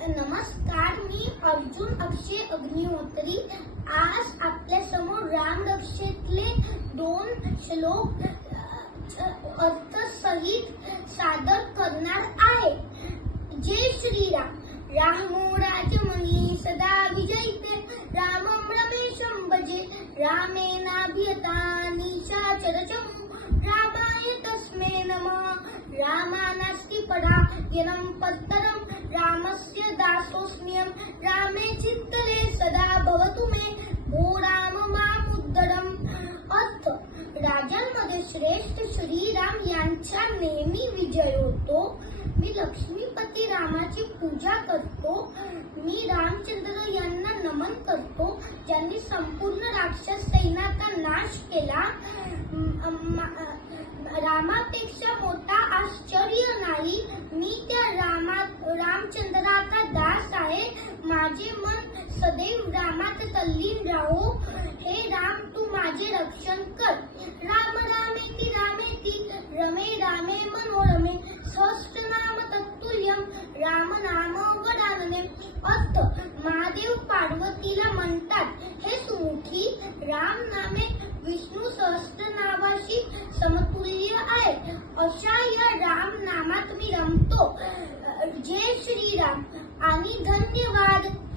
नमस्कार मी अर्जुन अक्षय अग्निहोत्री. आज आपल्यासमोर राम रक्षेतले दोन श्लोक अर्थ सहित सादर करणार आहे. जय श्रीराम. रामो राजमणी सदा विजयते. रामं रमेशं भजे. रामेनाभियता निशाचरचमु रामाय तस्मै नमः. रामा नास्ति परा यनं पत्तरं रामस्य दासोऽस्म्यहं रामे चित्तरे सदा भवतु मे भो राम मामुद्धरम् अर्थ राजांमध्ये श्रेष्ठ श्रीराम यांचा नेहमी विजय होतो मी लक्ष्मीपती रामाची पूजा करतो। मी रामचंद्र यांना नमन करतो। ज्यांनी संपूर्ण राक्षस सैन्याचा नाश केला। रामापेक्षा मोठा आश्चर्य नाही। मी रामचंद्राचा दास आहे. माझे मन सदैव रामात तल्लीन राहो. हे राम तू माझे रक्षण कर. राम रामेती रामेती रमे रामे मनोरमे. सहस्त्रनाम तत्तुल्यम राम नाम वरानने अस्त महादेव पार्वतीला म्हणतात हे सुमुखी राम नामे विष्णू सहस्त्रनामाशी समतुल्य आहे. अशा या राम नामात मी रमतो. जय श्रीराम. आणि धन्यवाद.